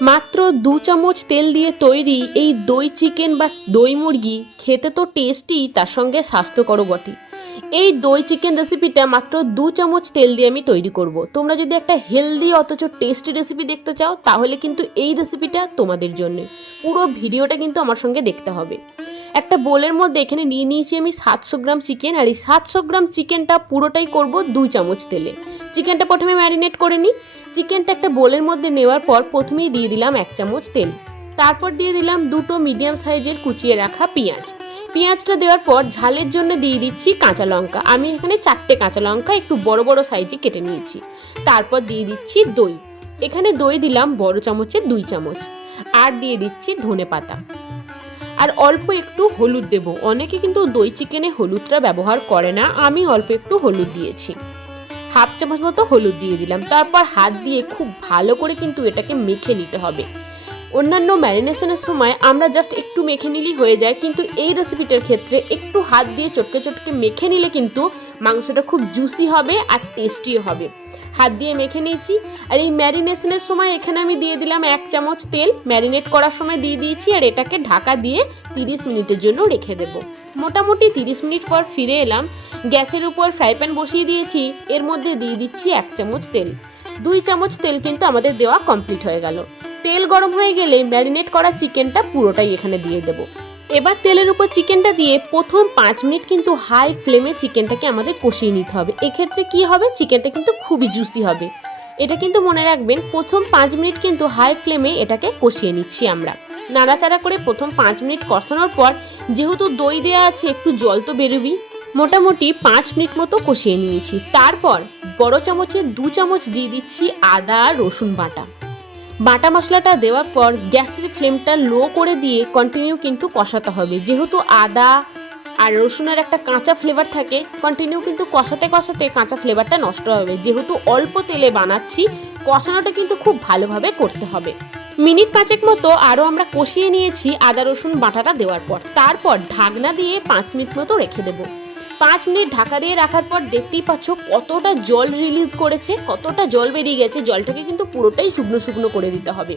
মাত্র দু চামচ তেল দিয়ে তৈরি এই দই চিকেন বা দই মুরগি খেতে তো টেস্টি তার সঙ্গে স্বাস্থ্যকরও বটে। এই দই চিকেন রেসিপিটা মাত্র দু চামচ তেল দিয়ে আমি তৈরি করব। তোমরা যদি একটা হেলদি অথচ টেস্টি রেসিপি দেখতে চাও, তাহলে কিন্তু এই রেসিপিটা তোমাদের জন্য। পুরো ভিডিওটা কিন্তু আমার সঙ্গে দেখতে হবে। একটা বোলের মধ্যে এখানে নিয়ে নিয়েছি আমি সাতশো গ্রাম চিকেন, আর এই সাতশো গ্রাম চিকেনটা পুরোটাই করব দু চামচ তেলে। চিকেনটা প্রথমে ম্যারিনেট করে নিই। চিকেনটা একটা বোলের মধ্যে নেওয়ার পর প্রথমেই দিয়ে দিলাম এক চামচ তেল। তারপর দিয়ে দিলাম দুটো মিডিয়াম সাইজের কুচিয়ে রাখা পেঁয়াজ। পেঁয়াজটা দেওয়ার পর ঝালের জন্য দিয়ে দিচ্ছি কাঁচা লঙ্কা। আমি এখানে চারটে কাঁচা লঙ্কা একটু বড় বড় সাইজে কেটে নিয়েছি। তারপর দিয়ে দিচ্ছি দই। এখানে দই দিলাম বড় চামচের দুই চামচ। আর দিয়ে দিচ্ছি ধনে পাতা আর অল্প একটু হলুদ দেব। অনেকে কিন্তু দই চিকেনে হলুদটা ব্যবহার করে না, আমি অল্প একটু হলুদ দিয়েছি। হাফ চামচ মতো হলুদ দিয়ে দিলাম। তারপর হাত দিয়ে খুব ভালো করে কিন্তু এটাকে মেখে নিতে হবে। অন্যান্য ম্যারিনেশনের সময় আমরা জাস্ট একটু মেখে নিলেই হয়ে যায়, কিন্তু এই রেসিপিটার ক্ষেত্রে একটু হাত দিয়ে চটকে চটকে মেখে নিলে কিন্তু মাংসটা খুব জুসি হবে আর টেস্টিও হবে। হাত দিয়ে মেখে নিয়েছি, আর এই ম্যারিনেশনের সময় এখানে আমি দিয়ে দিলাম এক চামচ তেল, ম্যারিনেট করার সময় দিয়ে দিয়েছি, আর এটাকে ঢাকা দিয়ে তিরিশ মিনিটের জন্য রেখে দেব। মোটামুটি তিরিশ মিনিট পর ফিরে এলাম, গ্যাসের উপর ফ্রাই প্যান বসিয়ে দিয়েছি, এর মধ্যে দিয়ে দিচ্ছি এক চামচ তেল। দুই চামচ তেল কিন্তু আমাদের দেওয়া কমপ্লিট হয়ে গেল। তেল গরম হয়ে গেলে ম্যারিনেট করা চিকেনটা পুরোটাই এখানে দিয়ে দেবো। এবার তেলের উপর চিকেনটা দিয়ে প্রথম পাঁচ মিনিট কিন্তু হাই ফ্লেমে চিকেনটাকে আমাদের কষিয়ে নিতে হবে। এক্ষেত্রে কি হবে? চিকেনটা কিন্তু খুবই জুসি হবে। এটা কিন্তু মনে রাখবেন, প্রথম পাঁচ মিনিট কিন্তু হাই ফ্লেমে এটাকে কষিয়ে নিচ্ছি আমরা। নাড়াচাড়া করে প্রথম পাঁচ মিনিট কষানোর পর যেহেতু দই দেওয়া আছে, একটু জল তো বেরোবি মোটামুটি পাঁচ মিনিট মতো কষিয়ে নিয়েছি। তারপর বড় চামচে দু চামচ দিয়ে দিচ্ছি আদা রসুন বাটা। বাটা মশলাটা দেওয়ার পর গ্যাসের ফ্লেমটা লো করে দিয়ে কন্টিনিউ কিন্তু কষাতে হবে। যেহেতু আদা আর রসুনের একটা কাঁচা ফ্লেভার থাকে কন্টিনিউ কিন্তু কষাতে কষাতে কাঁচা ফ্লেভারটা নষ্ট হবে। যেহেতু অল্প তেলে বানাচ্ছি, কষানোটা কিন্তু খুব ভালোভাবে করতে হবে। মিনিট পাঁচেক মতো আরও আমরা কষিয়ে নিয়েছি আদা রসুন বাটাটা দেওয়ার পর। তারপর ঢাকনা দিয়ে পাঁচ মিনিট মতো রেখে দেবো। পাঁচ মিনিট ঢাকা দিয়ে রাখার পর দেখতেই পাচ্ছ কতটা জল রিলিজ করেছে, কতটা জল বেরিয়ে গেছে। জলটাকে কিন্তু পুরোটাই শুকনো শুকনো করে দিতে হবে।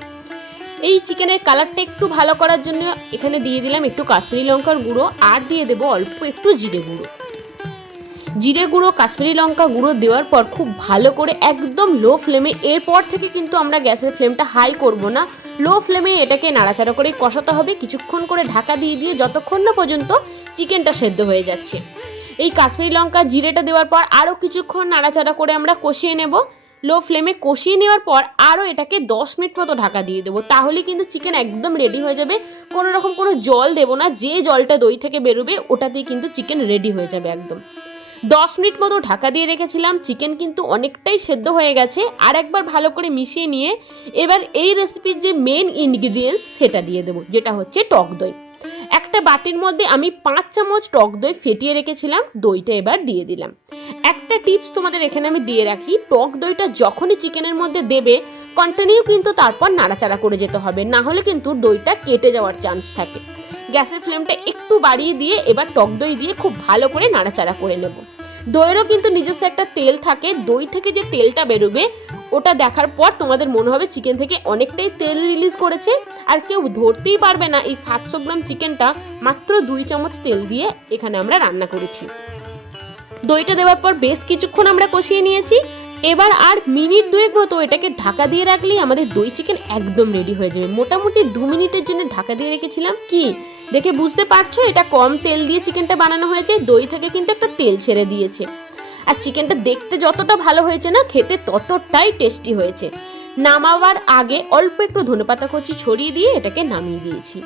এই চিকেনের কালারটা একটু ভালো করার জন্য এখানে দিয়ে দিলাম একটু কাশ্মীরি লঙ্কার গুঁড়ো, আর দিয়ে দেবো অল্প একটু জিরে গুঁড়ো। জিরে গুঁড়ো, কাশ্মীরি লঙ্কা গুঁড়ো দেওয়ার পর খুব ভালো করে একদম লো ফ্লেমে এরপর থেকে কিন্তু আমরা গ্যাসের ফ্লেমটা হাই করব না। লো ফ্লেমে এটাকে নাড়াচাড়া করে কষাতে হবে। কিছুক্ষণ করে ঢাকা দিয়ে দিয়ে যতক্ষণ না পর্যন্ত চিকেনটা সেদ্ধ হয়ে যাচ্ছে। এই কাশ্মীরি লঙ্কা জিরেটা দেওয়ার পর আরও কিছুক্ষণ নাড়াচাড়া করে আমরা কষিয়ে নেব। লো ফ্লেমে কষিয়ে নেওয়ার পর আরও এটাকে দশ মিনিট মতো ঢাকা দিয়ে দেবো। তাহলে কিন্তু চিকেন একদম রেডি হয়ে যাবে। কোনো রকম কোনো জল দেবো না, যে জলটা দই থেকে বেরোবে ওটাতেই কিন্তু চিকেন রেডি হয়ে যাবে একদম। দশ মিনিট মতো ঢাকা দিয়ে রেখেছিলাম, চিকেন কিন্তু অনেকটাই সেদ্ধ হয়ে গেছে। আর একবার ভালো করে মিশিয়ে নিয়ে এবার এই রেসিপির যে মেন ইনগ্রিডিয়েন্টস সেটা দিয়ে দেবো, যেটা হচ্ছে টক দই। একটা বাটির মধ্যে আমি পাঁচ চামচ টক দই ফেটিয়ে রেখেছিলাম, দইটা এবার দিয়ে দিলাম। একটা টিপস তোমাদের এখানে আমি দিয়ে রাখি, টক দইটা যখনই চিকেনের মধ্যে দেবে কন্টিনিউ কিন্তু তারপর নাড়াচাড়া করে যেতে হবে, না হলে কিন্তু দইটা কেটে যাওয়ার চান্স থাকে। গ্যাসের ফ্লেমটা একটু বাড়িয়ে দিয়ে এবার টক দই দিয়ে খুব ভালো করে নাড়াচাড়া করে নেব। দইয়েরও কিন্তু নিজস্ব একটা তেল থাকে, দই থেকে যে তেলটা বেরোবে ওটা দেখার পর তোমাদের মনে হবে চিকেন থেকে অনেকটাই তেল রিলিজ করেছে। আর কেউ ধরতেই পারবে না এই সাতশো গ্রাম চিকেনটা মাত্র দুই চামচ তেল দিয়ে এখানে আমরা রান্না করেছি। দইটা দেওয়ার পর বেশ কিছুক্ষণ আমরা কষিয়ে নিয়েছি। এবার আর মিনিট দুয়েক মতো এটাকে ঢাকা দিয়ে রাখলেই আমাদের দই চিকেন একদম রেডি হয়ে যাবে। মোটামুটি দু মিনিটের জন্য ঢাকা দিয়ে রেখেছিলাম। কি? দেখে বুঝতে পারছ, এটা কম তেল দিয়ে চিকেনটা বানানো হয়েছে। দই থেকে কিন্তু একটা তেল ছেড়ে দিয়েছে। আর চিকেনটা দেখতে যতটা ভালো হয়েছে না, খেতে ততটাই টেস্টি হয়েছে। নামাবার আগে অল্প একটু ধনেপাতা কচি ছড়িয়ে দিয়ে এটাকে নামিয়ে দিয়েছি।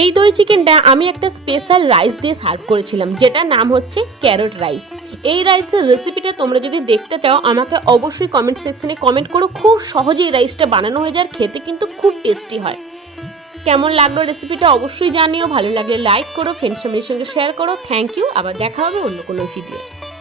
এই দই চিকেনটা আমি একটা স্পেশাল রাইস দিয়ে সার্ভ করেছিলাম, যেটার নাম হচ্ছে ক্যারট রাইস এই রাইসের রেসিপিটা তোমরা যদি দেখতে চাও, আমাকে অবশ্যই কমেন্ট সেকশনে কমেন্ট করো। খুব সহজেই রাইসটা বানানো হয়ে যায় আর খেতে কিন্তু খুব টেস্টি হয়। কেমন লাগল রেসিপিটা অবশ্যই জানিও, ভালো লাগলে লাইক করো ফ্রেন্ডস ফ্যামিলির সঙ্গে শেয়ার করো। থ্যাংক ইউ আবার দেখা হবে অন্য কোনো ভিডিও